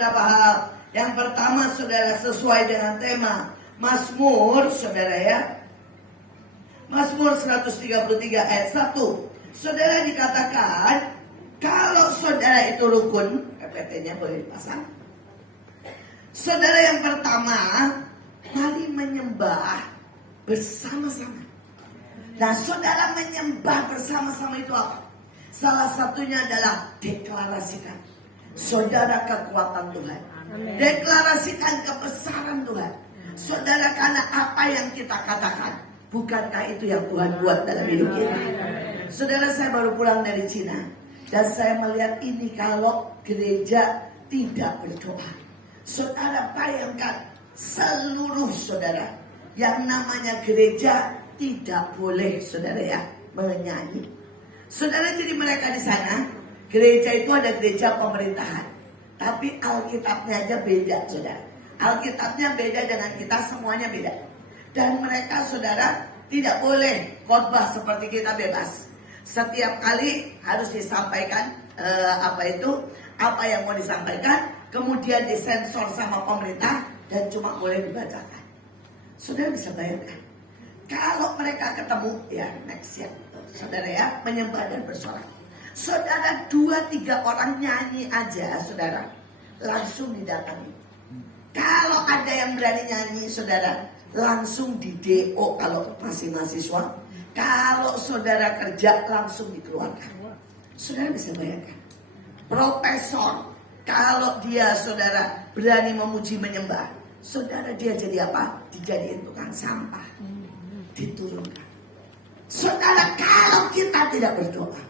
beberapa hal. Yang pertama, saudara, sesuai dengan tema Mazmur, saudara ya. Mazmur 133 ayat 1. Saudara, dikatakan kalau saudara itu rukun, PPT-nya boleh dipasang. Saudara, yang pertama, mari menyembah bersama-sama. Nah, saudara, menyembah bersama-sama itu apa? Salah satunya adalah deklarasikan saudara kekuatan Tuhan. Amen. Deklarasikan kebesaran Tuhan. Saudara, karena apa yang kita katakan, bukankah itu yang Tuhan buat dalam hidup kita? Saudara, saya baru pulang dari Cina dan saya melihat ini kalau gereja tidak berdoa. Saudara, bayangkan seluruh saudara yang namanya gereja tidak boleh, saudara ya, menyanyi. Saudara, jadi mereka di sana, gereja itu ada gereja pemerintahan, tapi Alkitabnya aja beda, saudara. Alkitabnya beda dengan kita, semuanya beda. Dan mereka, saudara, tidak boleh khotbah seperti kita bebas. Setiap kali harus disampaikan apa yang mau disampaikan, kemudian disensor sama pemerintah dan cuma boleh dibacakan. Saudara bisa bayangkan, kalau mereka ketemu, ya next ya, saudara ya, menyembah dan bersorak. Saudara, 2-3 orang nyanyi aja, saudara, langsung didatangi. Kalau ada yang berani nyanyi, saudara, langsung di DO kalau masih mahasiswa. Kalau saudara kerja, langsung dikeluarkan. Saudara bisa bayangkan, profesor, kalau dia, saudara, berani memuji menyembah, saudara, dia jadi apa? Dijadiin tukang sampah, diturunkan. Saudara, kalau kita tidak berdoa,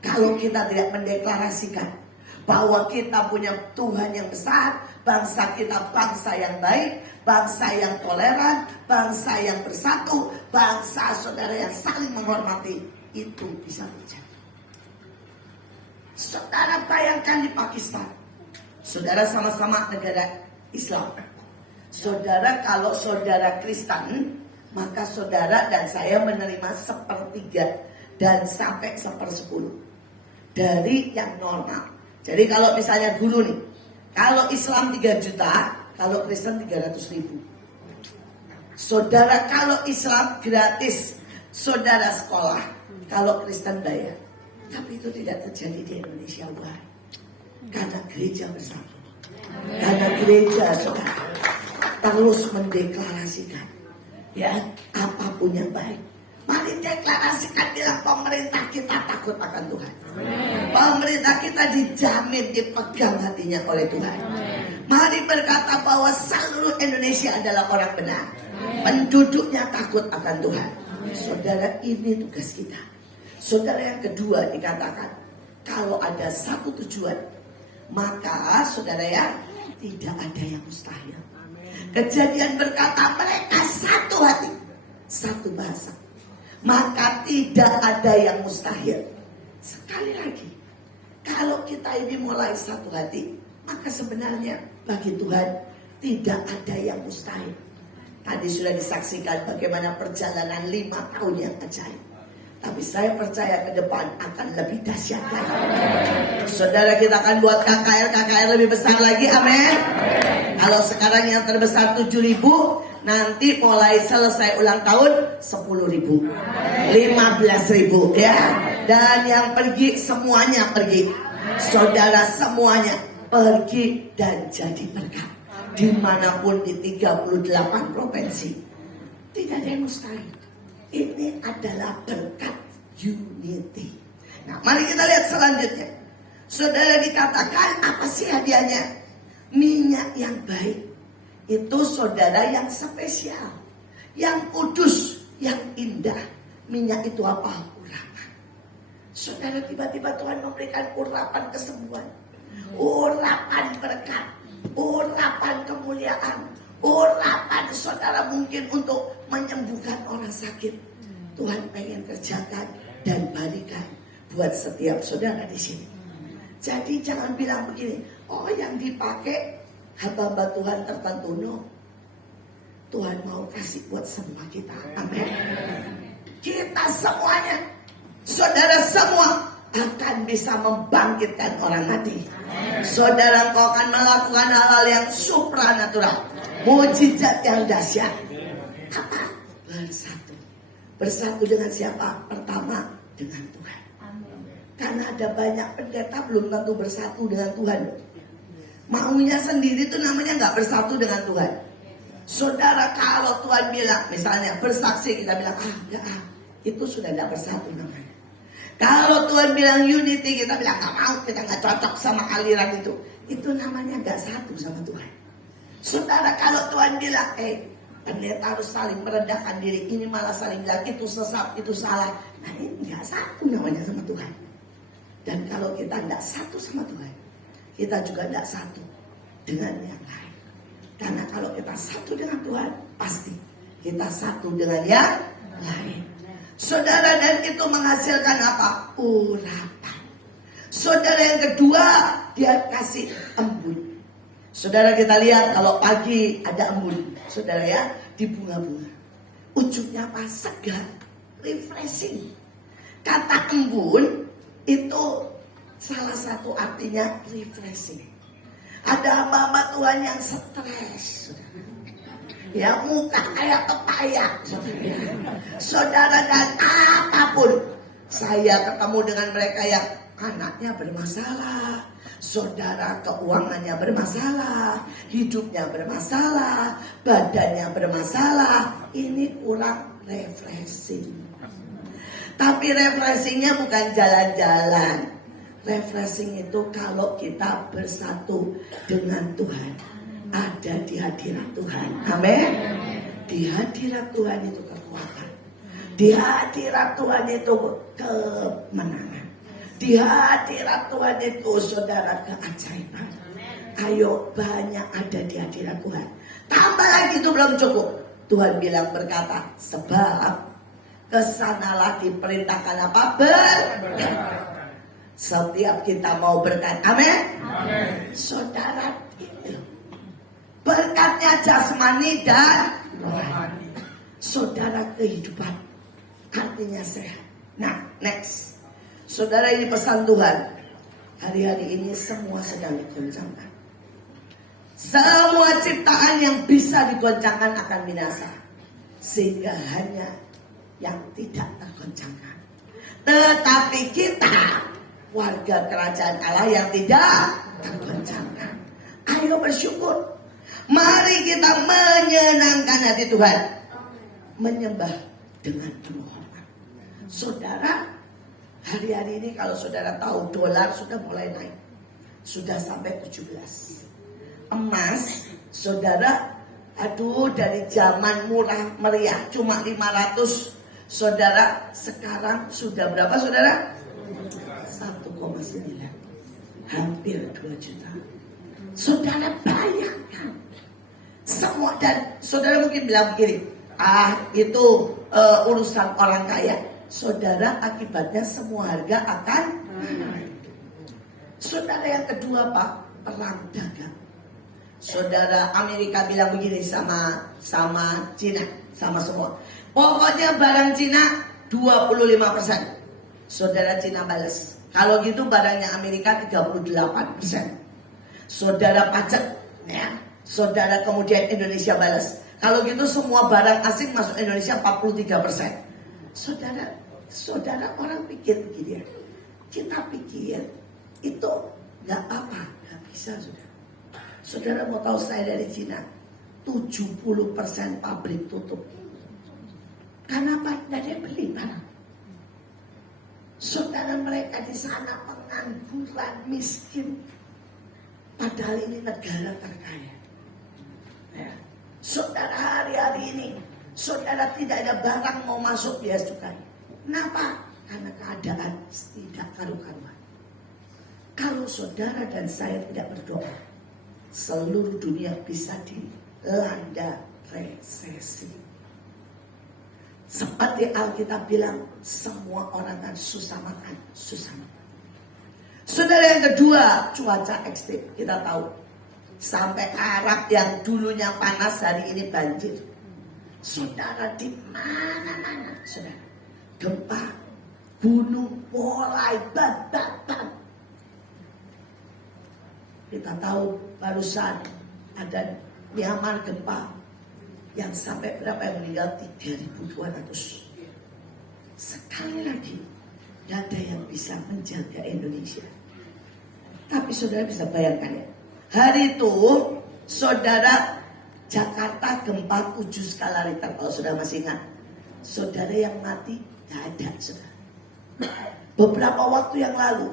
kalau kita tidak mendeklarasikan bahwa kita punya Tuhan yang besar, bangsa kita bangsa yang baik, bangsa yang toleran, bangsa yang bersatu, bangsa, saudara, yang saling menghormati, itu bisa terjadi. Saudara, bayangkan di Pakistan, saudara, sama-sama negara Islam. Saudara, kalau saudara Kristen, maka saudara dan saya menerima 1/3 dan sampai 1/10 dari yang normal. Jadi kalau misalnya guru nih, kalau Islam 3 juta, kalau Kristen 300.000. Saudara, kalau Islam gratis, saudara sekolah, kalau Kristen bayar. Tapi itu tidak terjadi di Indonesia, Wah. Karena gereja bersatu. Karena gereja, saudara, terus mendeklarasikan, ya, apapun yang baik. Mari deklarasikan, bilang pemerintah kita takut akan Tuhan. Pemerintah kita dijamin, dipegang hatinya oleh Tuhan. Mari berkata bahwa seluruh Indonesia adalah orang benar. Penduduknya takut akan Tuhan. Saudara, ini tugas kita. Saudara, yang kedua dikatakan, kalau ada satu tujuan, maka saudara ya, tidak ada yang mustahil. Kejadian berkata mereka satu hati, satu bahasa, maka tidak ada yang mustahil. Sekali lagi, kalau kita ini mulai satu hati, maka sebenarnya bagi Tuhan tidak ada yang mustahil. Tadi sudah disaksikan bagaimana perjalanan 5 tahun yang ajaib. Tapi saya percaya ke depan akan lebih dahsyat lagi. Saudara, kita akan buat KKR lebih besar lagi, amin. Kalau sekarang yang terbesar 7.000, nanti mulai selesai ulang tahun 10.000, 15.000 ya. Dan yang pergi semuanya pergi. Saudara, semuanya pergi dan jadi berkat. Dimanapun di 38 provinsi. Tidak ada yang mustahil. Ini adalah berkat unity. Nah, mari kita lihat selanjutnya. Saudara, dikatakan apa sih hadiahnya? Minyak yang baik. Itu saudara yang spesial, yang kudus, yang indah. Minyak itu apa? Urapan. Saudara, tiba-tiba Tuhan memberikan urapan kesembuhan, urapan berkat, urapan kemuliaan, urapan, saudara, mungkin untuk menyembuhkan orang sakit. Tuhan pengen kerjakan dan berikan buat setiap saudara di sini. Jadi jangan bilang begini, oh yang dipakai hamba-hamba Tuhan tertentu. No, Tuhan mau kasih buat semua kita. Amin. Kita semuanya, saudara, semua akan bisa membangkitkan orang mati. Saudara, kau akan melakukan melakukan hal-hal yang supranatural, mujizat yang dahsyat. Apa? Bersatu. Bersatu dengan siapa? Pertama dengan Tuhan. Karena ada banyak pendeta belum tentu bersatu dengan Tuhan. Maunya sendiri itu namanya nggak bersatu dengan Tuhan. Saudara, kalau Tuhan bilang, misalnya bersaksi, kita bilang itu sudah tidak bersatu namanya. Kalau Tuhan bilang unity, kita bilang nggak mau, kita nggak cocok sama aliran itu namanya nggak satu sama Tuhan. Saudara, kalau Tuhan bilang, pendeta harus saling merendahkan diri, ini malah saling bilang itu sesat, itu salah. Nah, ini nggak satu namanya sama Tuhan. Dan kalau kita nggak satu sama Tuhan, kita juga tidak satu dengan yang lain. Karena kalau kita satu dengan Tuhan, pasti kita satu dengan yang lain. Saudara, dan itu menghasilkan apa? Urapan. Saudara, yang kedua, dia kasih embun. Saudara, kita lihat kalau pagi ada embun, saudara ya, di bunga-bunga. Ujungnya apa? Segar, refreshing. Kata embun itu salah satu artinya refreshing. Ada hamba-hamba Tuhan yang stres, ya, muka kayak kepaya, saudara, dan apapun. Saya ketemu dengan mereka yang anaknya bermasalah, saudara, keuangannya bermasalah, hidupnya bermasalah, badannya bermasalah. Ini kurang refreshing. Tapi refreshingnya bukan jalan-jalan. Refreshing itu kalau kita bersatu dengan Tuhan, ada di hadirat Tuhan. Amin. Di hadirat Tuhan itu kekuatan. Di hadirat Tuhan itu kemenangan. Di hadirat Tuhan itu, saudara, keajaiban. Ayo, banyak ada di hadirat Tuhan. Tambah lagi, itu belum cukup. Tuhan bilang, berkata, sebab kesanalah diperintahkan apa? Berkat. Setiap kita mau berkat, amin. Saudara, ini berkatnya jasmani dan rohani. Saudara, kehidupan artinya sehat. Nah, next. Saudara, ini pesan Tuhan. Hari-hari ini semua sedang digoncangkan. Semua ciptaan yang bisa digoncangkan akan binasa. Sehingga hanya yang tidak tergoncangkan. Tetapi kita, warga kerajaan Allah, yang tidak tergoncangkan. Ayo bersyukur. Mari kita menyenangkan hati Tuhan. Menyembah dengan penuh hormat. Saudara, hari-hari ini kalau saudara tahu, dolar sudah mulai naik. Sudah sampai 17. Emas, saudara, dari zaman murah meriah cuma 500. Saudara, sekarang sudah berapa, saudara? 1,9, hampir 2 juta. Saudara, bayangkan semua. Dan saudara mungkin bilang begini, itu urusan orang kaya. Saudara, akibatnya semua harga akan naik. Saudara, yang kedua, Pak, perang dagang. Saudara, Amerika bilang begini sama Cina, sama semua, pokoknya barang Cina 25%. Saudara, Cina balas, kalau gitu barangnya Amerika 38%. Saudara, pajak, ya. Saudara, kemudian Indonesia balas, kalau gitu semua barang asing masuk Indonesia 43%. Saudara, orang pikir begini ya. Kita pikir itu nggak apa, nggak bisa, saudara. Saudara mau tahu, saya dari Cina, 70% pabrik tutup. Karena apa? Nggak ada yang beli barang. Saudara, mereka di sana pengangguran, miskin. Padahal ini negara terkaya. Ya. Saudara, hari-hari ini, saudara, tidak ada barang mau masuk biaya cukai. Kenapa? Karena keadaan tidak karu-karuan. Kalau saudara dan saya tidak berdoa, seluruh dunia bisa dilanda resesi. Seperti Alkitab bilang, semua orang kan susah makan, susah makan. Saudara, yang kedua, cuaca ekstrim. Kita tahu, sampai Arab yang dulunya panas hari ini banjir. Saudara, di mana-mana, saudara, gempa, gunung mulai batakan. Kita tahu barusan ada Myanmar gempa yang sampai berapa yang meninggal 3.200. Sekali lagi, tidak ada yang bisa menjaga Indonesia. Tapi saudara bisa bayangkan ya, hari itu saudara Jakarta gempa 7 skala Richter. Kalau saudara masih ingat, saudara yang mati tidak ada, saudara. Beberapa waktu yang lalu,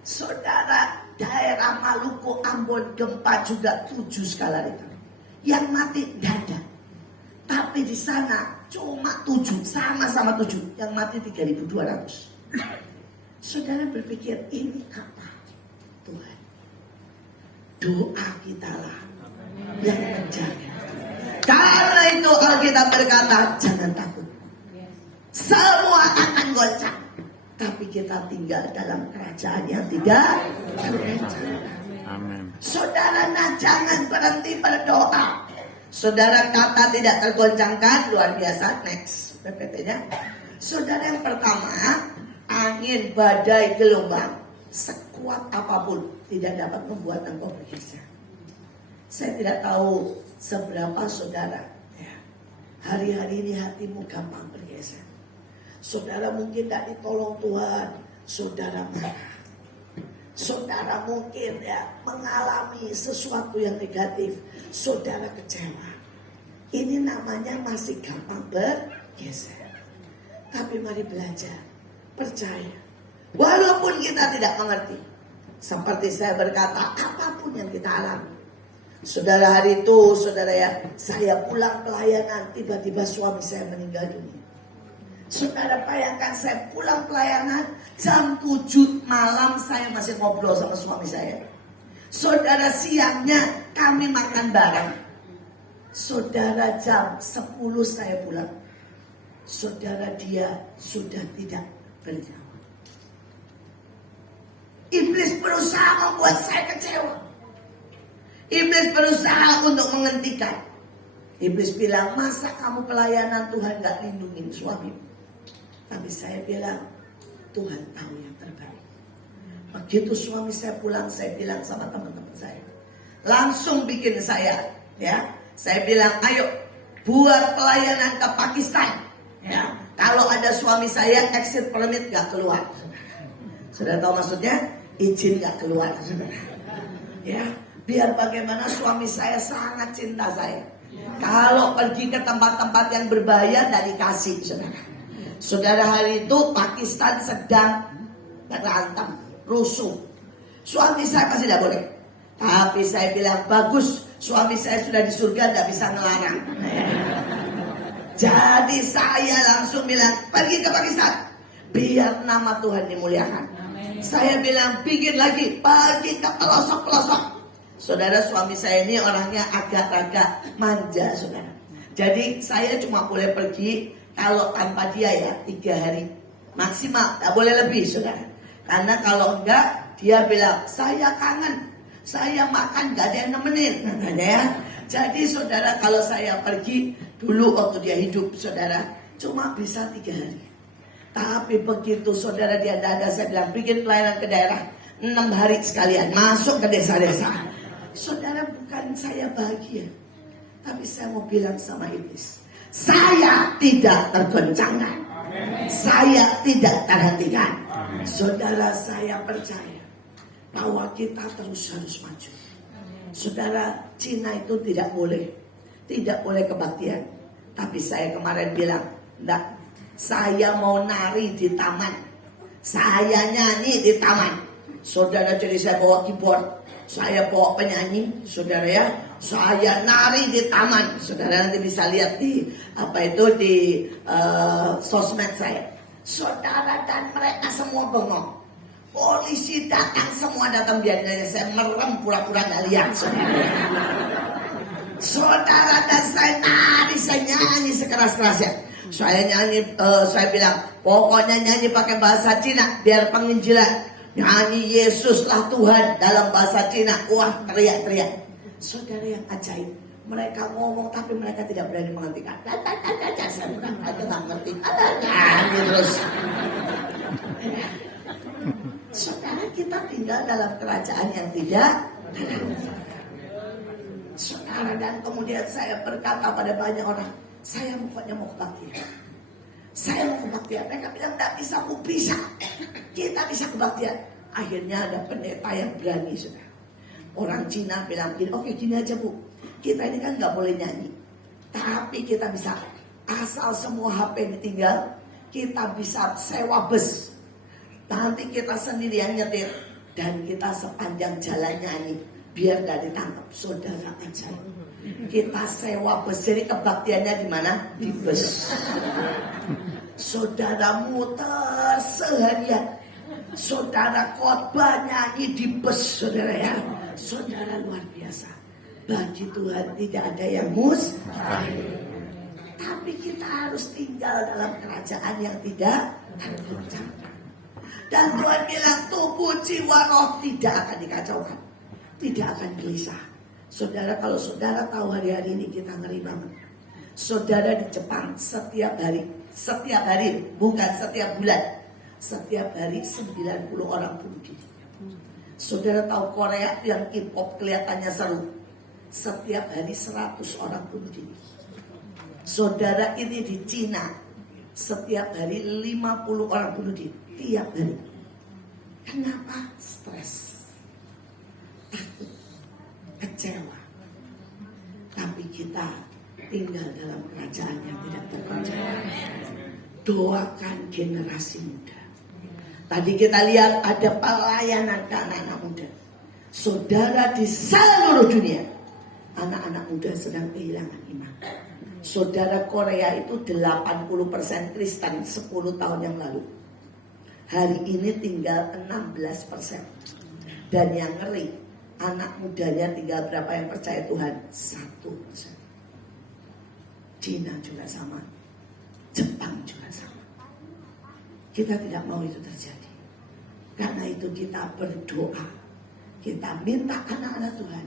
saudara daerah Maluku, Ambon gempa juga 7 skala Richter. Yang mati tidak ada. Tapi di sana cuma 7, sama-sama 7. Yang mati 3.200. Saudara berpikir ini apa? Tuhan, doa kita lah yang menjaga. Karena itu Alkitab berkata, jangan takut. Semua akan goncang, tapi kita tinggal dalam kerajaan yang tidak tergoncang. Amin. Saudara, jangan berhenti berdoa. Saudara, kata tidak tergoncangkan luar biasa. Next PPT-nya. Saudara, yang pertama, angin, badai, gelombang sekuat apapun tidak dapat membuat engkau bergeser. Saya tidak tahu seberapa saudara ya, hari-hari ini hatimu gampang bergeser. Saudara mungkin tidak ditolong Tuhan, saudara marah. Saudara mungkin ya mengalami sesuatu yang negatif, saudara kecewa. Ini namanya masih gampang bergeser. Tapi mari belajar, percaya. Walaupun kita tidak mengerti, seperti saya berkata, apapun yang kita alami. Saudara, hari itu, saudara ya, saya pulang pelayanan, tiba-tiba suami saya meninggal dunia. Saudara bayangkan, saya pulang pelayanan jam 7 malam, saya masih ngobrol sama suami saya. Saudara, siangnya kami makan bareng. Saudara, jam 10 saya pulang. Saudara, dia sudah tidak bernyawa. Iblis berusaha membuat saya kecewa. Iblis berusaha untuk menghentikan. Iblis bilang, masa kamu pelayanan Tuhan gak lindungin suamimu? Tapi saya bilang, Tuhan tahu yang terbaik. Begitu suami saya pulang, saya bilang sama teman-teman saya, langsung bikin saya, ya, saya bilang, ayo buat pelayanan ke Pakistan, ya. Kalau ada suami saya exit permit gak keluar. Sudah tahu maksudnya? Izin gak keluar, saudara. Ya, biar bagaimana suami saya sangat cinta saya. Kalau pergi ke tempat-tempat yang berbahaya tidak dikasih, saudara. Saudara, hari itu Pakistan sedang berantem, rusuh. Suami saya pasti tidak boleh. Tapi saya bilang, bagus, suami saya sudah di surga, tidak bisa ngelarang. Jadi saya langsung bilang, pergi ke Pakistan, biar nama Tuhan dimuliakan. Saya bilang, bikin lagi, pergi ke pelosok-pelosok. Saudara, suami saya ini orangnya agak-agak manja, saudara. Jadi saya cuma boleh pergi kalau tanpa dia ya 3 hari maksimal, tak boleh lebih, saudara. Karena kalau enggak, dia bilang, saya kangen, saya makan gak ada yang nemenin, katanya ya. Jadi saudara, kalau saya pergi dulu waktu dia hidup, saudara, cuma bisa 3 hari. Tapi begitu saudara dia ada, saya bilang, bikin pelayanan ke daerah 6 hari sekalian, masuk ke desa-desa. Saudara, bukan saya bahagia, tapi saya mau bilang sama iblis, saya tidak tergoncangkan, saya tidak terhentikan. Saudara, saya percaya bahwa kita terus harus maju. Saudara, Cina itu tidak boleh kebaktian. Tapi saya kemarin bilang, enggak, saya mau nari di taman, saya nyanyi di taman. Saudara, jadi saya bawa keyboard, saya bawa penyanyi, saudara ya, saya nari di taman. Saudara nanti bisa lihat di sosmed saya. Saudara, dan mereka semua bengong. Polisi datang, semua datang, biarnya saya merem pura-pura nggak lihat, saudara. Saudara, dan saya nari, saya nyanyi sekeras-kerasnya. Saya nyanyi, saya bilang, pokoknya nyanyi pakai bahasa Cina biar penginjilan. Nyanyi Yesuslah Tuhan dalam bahasa Cina. Wah, teriak-teriak. Saudara, yang ajaib, mereka ngomong tapi mereka tidak berani menghentikan. Saya bilang, aku nggak ngerti. Nyanyi terus. Saudara, kita tinggal dalam kerajaan yang tidak Saudara, dan kemudian saya berkata pada banyak orang, saya pokoknya mau kebaktian. Saya mau kebaktian. Mereka bilang tidak bisa, aku bisa. Kita bisa kebaktian. Akhirnya ada pendeta yang berani, saudara. Orang Cina bilang, oke gini aja Bu, kita ini kan nggak boleh nyanyi, tapi kita bisa, asal semua HP ditinggal, kita bisa sewa bus. Nanti kita sendirian nyetir dan kita sepanjang jalan nyanyi. Biar gak ditangkap, saudara aja. Kita sewa bus, jadi kebaktiannya di mana? Di bus. Saudara muter seharian. Saudara khotbah nyanyi di bus, saudara ya. Saudara luar biasa. Bagi Tuhan tidak ada yang mustahil. Tapi kita harus tinggal dalam kerajaan yang tidak tergoncang. Dan Tuhan bilang tubuh jiwa roh tidak akan dikacaukan, tidak akan gelisah. Saudara, kalau saudara tahu hari-hari ini kita ngeri banget. Saudara di Jepang setiap hari, bukan setiap bulan, setiap hari 90 orang bunuh diri. Saudara tahu Korea yang K-pop kelihatannya seru, setiap hari 100 orang bunuh diri. Saudara, ini di Cina setiap hari 50 orang bunuh diri tiap hari. Kenapa? Stres, takut, kecewa. Tapi kita tinggal dalam kerajaan yang tidak tergoncang. Doakan generasi muda. Tadi kita lihat ada pelayanan ke anak-anak muda. Saudara, di seluruh dunia anak-anak muda sedang kehilangan iman. Saudara, Korea itu 80% Kristen 10 tahun yang lalu. Hari ini tinggal 16%. Dan yang ngeri, anak mudanya tinggal berapa yang percaya Tuhan? 1%. Cina juga sama, Jepang juga sama. Kita tidak mau itu terjadi. Karena itu kita berdoa. Kita minta anak-anak Tuhan,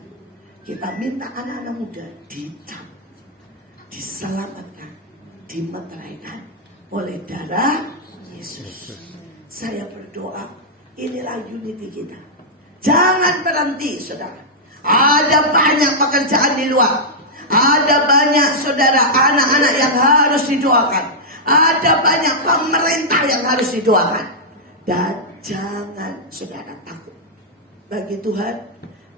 kita minta anak-anak muda diselamatkan, dimeteraikan oleh darah Yesus. Saya berdoa, inilah unity kita. Jangan berhenti, saudara. Ada banyak pekerjaan di luar. Ada banyak, saudara, anak-anak yang harus didoakan. Ada banyak pemerintah yang harus didoakan. Dan jangan, saudara, takut. Bagi Tuhan,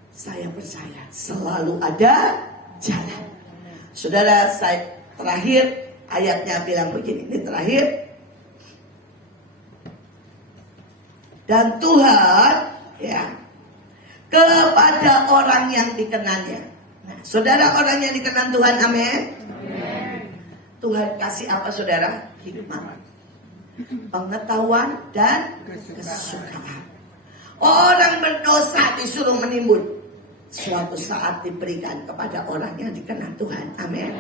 saya percaya selalu ada jalan. Saudara, saya terakhir ayatnya bilang begini. Ini terakhir. Dan Tuhan, ya, kepada orang yang dikenannya. Nah, saudara, orang yang dikenan Tuhan, amin. Tuhan kasih apa, saudara? Hikmat, pengetahuan, dan kesukaan. Orang berdosa disuruh menimbun, suatu saat diberikan kepada orang yang dikenan Tuhan, amin.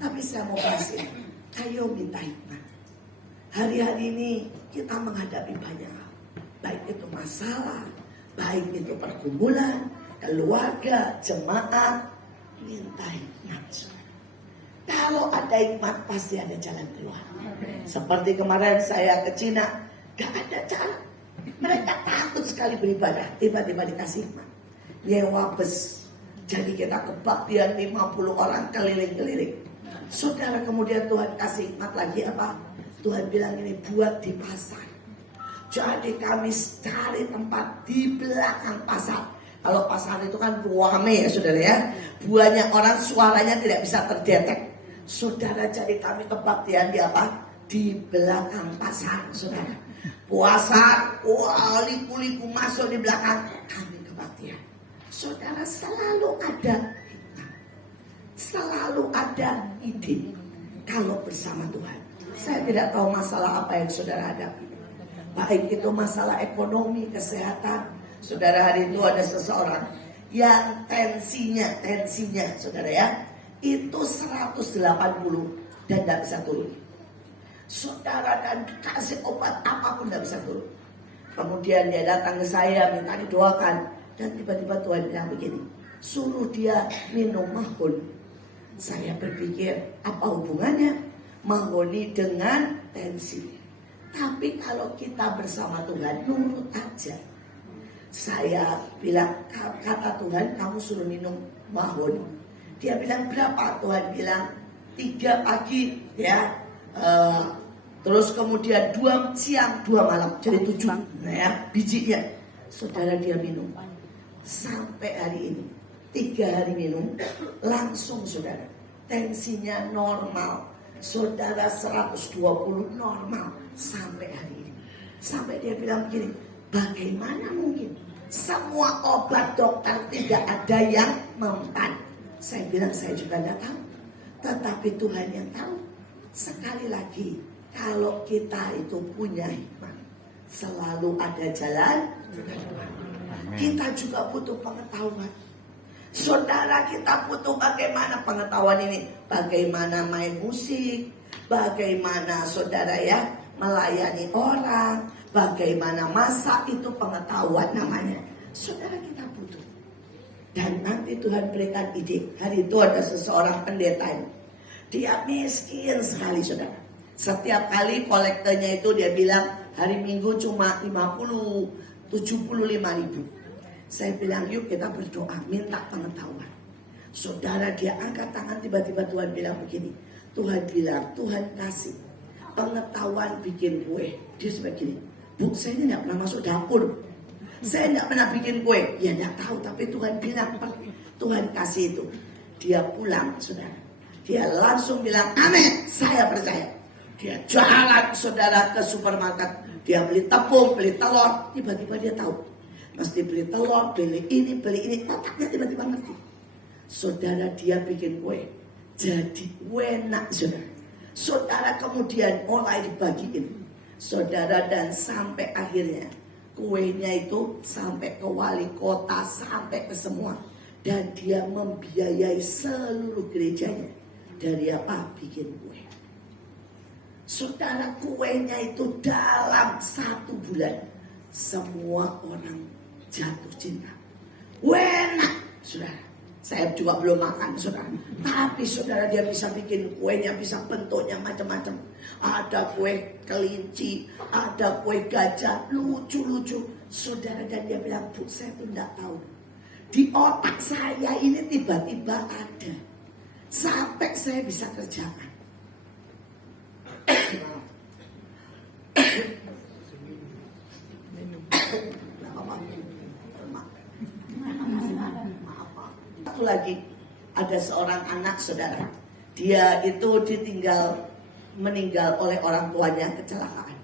Tapi saya mau kasih, ayo minta hikmat. Hari-hari ini kita menghadapi banyak hal. Baik itu masalah, baik itu pergumulan, keluarga, jemaat. Minta hikmat. Kalau ada hikmat pasti ada jalan keluar. Seperti kemarin saya ke Cina, gak ada jalan. Mereka takut sekali beribadah. Tiba-tiba dikasih hikmat, nyewa bus. Jadi kita kebaktian 50 orang keliling-keliling. Saudara, kemudian Tuhan kasih hikmat lagi apa? Tuhan bilang ini buat di pasar. Jadi kami cari tempat di belakang pasar. Kalau pasar itu kan ruame ya, saudara ya. Banyak orang, suaranya tidak bisa terdetek. Saudara, jadi kami kebaktian di apa? Di belakang pasar, saudara. Puasa, liku-liku masuk di belakang, kami kebaktian. Saudara, selalu ada hikmat, selalu ada ide. Kalau bersama Tuhan, saya tidak tahu masalah apa yang saudara hadapi. Baik itu masalah ekonomi, kesehatan. Saudara, hari itu ada seseorang yang tensinya, saudara ya, itu 180 dan tidak bisa turun. Saudara, dan dikasih obat apapun tidak bisa turun. Kemudian dia datang ke saya minta didoakan. Dan tiba-tiba Tuhan bilang begini, suruh dia minum mahon. Saya berpikir, apa hubungannya mahoni dengan tensi? Tapi kalau kita bersama Tuhan, nurut aja. Saya bilang, kata Tuhan kamu suruh minum mahon. Dia bilang berapa? Tuhan bilang 3 pagi ya. Terus kemudian 2 siang 2 malam. Jadi 7 ya, bijinya. Saudara dia minum. Sampai hari ini 3 hari minum. Langsung saudara, tensinya normal. Saudara 120 normal. Sampai hari ini. Sampai dia bilang begini, bagaimana mungkin semua obat dokter tidak ada yang mempan? Saya bilang saya juga tidak tahu, tetapi Tuhan yang tahu. Sekali lagi, kalau kita itu punya hikmat, selalu ada jalan. Kita juga butuh pengetahuan. Saudara, kita butuh bagaimana pengetahuan ini, bagaimana main musik, bagaimana saudara ya melayani orang, bagaimana masak, itu pengetahuan namanya. Saudara, kita butuh. Dan nanti Tuhan berikan ide. Hari itu ada seseorang pendeta ini. Dia miskin sekali saudara. Setiap kali kolektenya itu dia bilang hari Minggu cuma 75 ribu. Saya bilang yuk kita berdoa, minta pengetahuan. Saudara, dia angkat tangan, tiba-tiba Tuhan bilang begini. Tuhan bilang, Tuhan kasih pengetahuan bikin kue. Dia sebegini, Bu, saya ini tidak pernah masuk dapur. Saya tidak pernah bikin kue. Ya tidak tahu, tapi Tuhan bilang, Tuhan kasih itu. Dia pulang saudara. Dia langsung bilang, amin, saya percaya. Dia jalan saudara ke supermarket. Dia beli tepung, beli telur. Tiba-tiba dia tahu. Mesti beli telur, beli ini. Otaknya tiba-tiba ngerti. Saudara, dia bikin kue. Jadi enak saudara. Saudara kemudian mulai dibagiin. Saudara, dan sampai akhirnya kuenya itu sampai ke wali kota, sampai ke semua. Dan dia membiayai seluruh gerejanya. Dari apa? Bikin kue. Saudara, kuenya itu dalam 1 bulan semua orang jatuh cinta. Enak saudara. Saya juga belum makan saudara. Tapi saudara, dia bisa bikin kuenya, bisa bentuknya macam-macam. Ada kue kelinci, ada kue gajah, lucu-lucu. Saudara, dan dia bilang, Bu, saya tuh tidak tahu. Di otak saya ini tiba-tiba ada. Sampai saya bisa kerjakan. Satu lagi, ada seorang anak saudara. Dia itu meninggal oleh orang tuanya kecelakaan.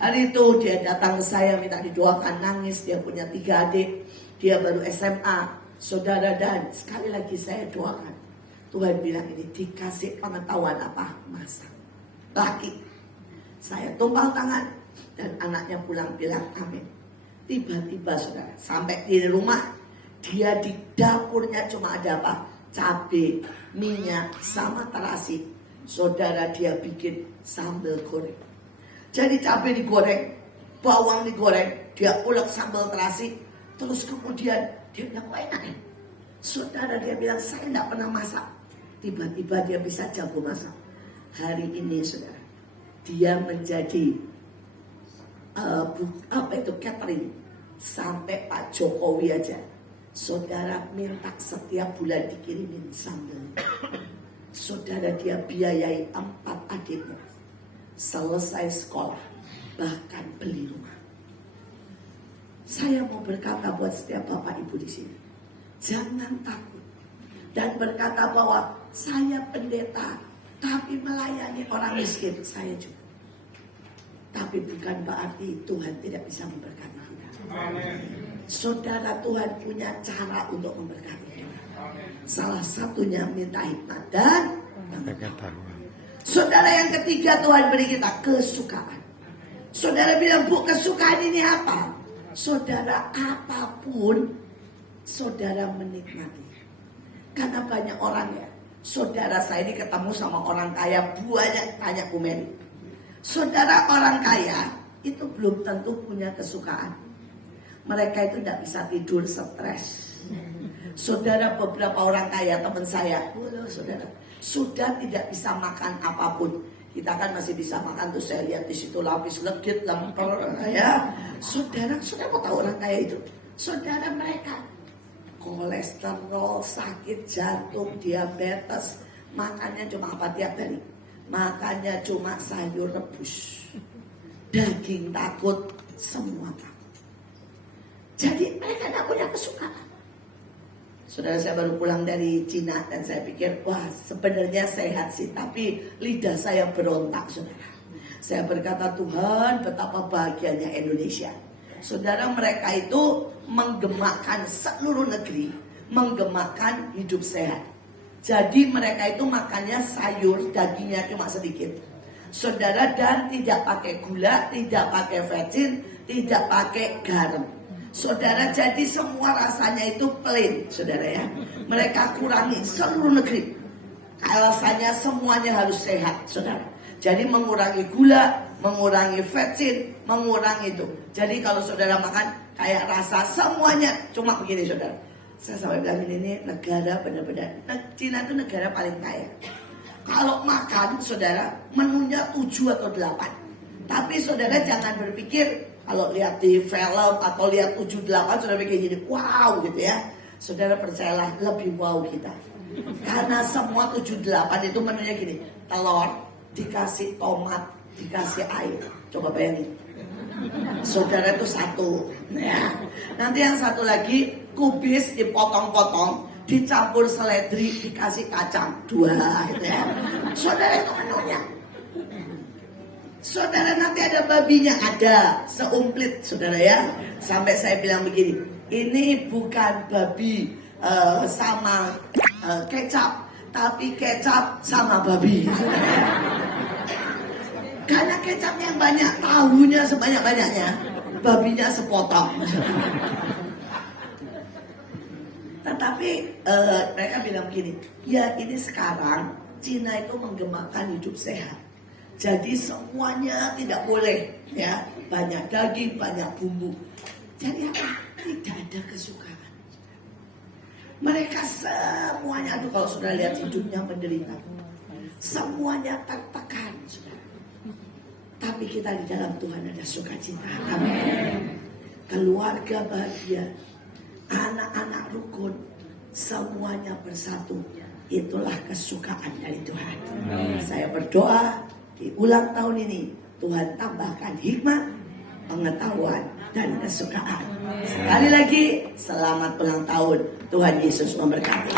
Hari itu dia datang ke saya minta didoakan, nangis. Dia punya 3 adik. Dia baru SMA, saudara, dan sekali lagi saya doakan. Tuhan bilang ini dikasih pengetahuan apa? Masak. Laki. Saya tumpang tangan dan anaknya pulang bilang amin. Tiba-tiba saudara, sampai di rumah, dia di dapurnya cuma ada apa? Cabai, minyak, sama terasi. Saudara, dia bikin sambal goreng. Jadi cabai digoreng, bawang digoreng, dia ulek sambal terasi. Terus kemudian dia bilang, kok enak ya? Saudara, dia bilang, saya tidak pernah masak. Tiba-tiba dia bisa jago masak. Hari ini saudara, dia menjadi catering. Sampai Pak Jokowi aja saudara minta setiap bulan dikirimin sambal. Saudara, dia biayai 4 adiknya selesai sekolah, bahkan beli rumah. Saya mau berkata buat setiap bapak ibu di sini, jangan takut dan berkata bahwa saya pendeta tapi melayani orang miskin. Saya juga. Tapi bukan berarti Tuhan tidak bisa memberkati kita. Saudara, Tuhan punya cara untuk memberkati kita. Salah satunya minta hikmat dan pengetahuan. Saudara, yang ketiga, Tuhan beri kita kesukaan. Saudara bilang, Bu, kesukaan ini apa? Saudara, apapun saudara menikmati. Karena banyak orang ya. Saudara, saya ini ketemu sama orang kaya, banyak tanya Bu Mary. Saudara, orang kaya itu belum tentu punya kesukaan. Mereka itu tidak bisa tidur, stres. Saudara, beberapa orang kaya teman saya, saudara, sudah tidak bisa makan apapun. Kita kan masih bisa makan tuh, saya lihat di situ lapis legit, lemper, ya. Saudara mau tahu orang kaya itu Saudara, mereka kolesterol, sakit jantung, diabetes, makannya cuma apa tiap hari? Makannya cuma sayur rebus, daging takut, semua takut. Jadi mereka tidak punya kesukaan. Saudara, saya baru pulang dari Cina dan saya pikir, wah sebenarnya sehat sih, tapi lidah saya berontak, saudara. Saya berkata, Tuhan betapa bahagianya Indonesia. Saudara, mereka itu menggemakkan seluruh negeri, menggemakkan hidup sehat. Jadi mereka itu makannya sayur, dagingnya cuma sedikit. Saudara, dan tidak pakai gula, tidak pakai vetsin, tidak pakai garam. Saudara, jadi semua rasanya itu plain, saudara ya. Mereka kurangi seluruh negeri. Alasannya semuanya harus sehat, saudara. Jadi mengurangi gula, mengurangi vetsin, mengurangi itu. Jadi kalau saudara makan kayak rasa semuanya cuma begini, saudara. Saya sampai bilang ini negara benar-benar. Cina itu negara paling kaya. Kalau makan, saudara, menunya 7 atau 8. Tapi saudara jangan berpikir kalau lihat di film atau lihat 7-8 saudara pikir jadi wow gitu ya. Saudara percayalah lebih wow kita. Karena semua 7-8 itu menunya gini. Telur, dikasih tomat, dikasih air. Coba bayangin. Saudara itu satu ya. Nanti yang satu lagi kubis dipotong-potong, dicampur seledri, dikasih kacang 2 gitu ya. Saudara itu menunya. Saudara, nanti ada babinya, ada seumplit, saudara ya. Sampai saya bilang begini, ini bukan babi sama kecap, tapi kecap sama babi. Karena kecapnya yang banyak, tahunya sebanyak-banyaknya, babinya sepotong. Tetapi mereka bilang begini, ya ini sekarang Cina itu menggemakkan hidup sehat. Jadi semuanya tidak boleh ya, banyak daging, banyak bumbu. Jadi apa? Tidak ada kesukaan. Mereka semuanya, aduh kalau sudah lihat hidupnya menderita. Semuanya tertekan, saudara. Tapi kita di dalam Tuhan ada sukacita. Amin. Keluarga bahagia, anak-anak rukun, semuanya bersatu. Itulah kesukaan dari Tuhan. Saya berdoa di ulang tahun ini Tuhan tambahkan hikmat, pengetahuan, dan kesukaan. Sekali lagi selamat ulang tahun. Tuhan Yesus memberkati.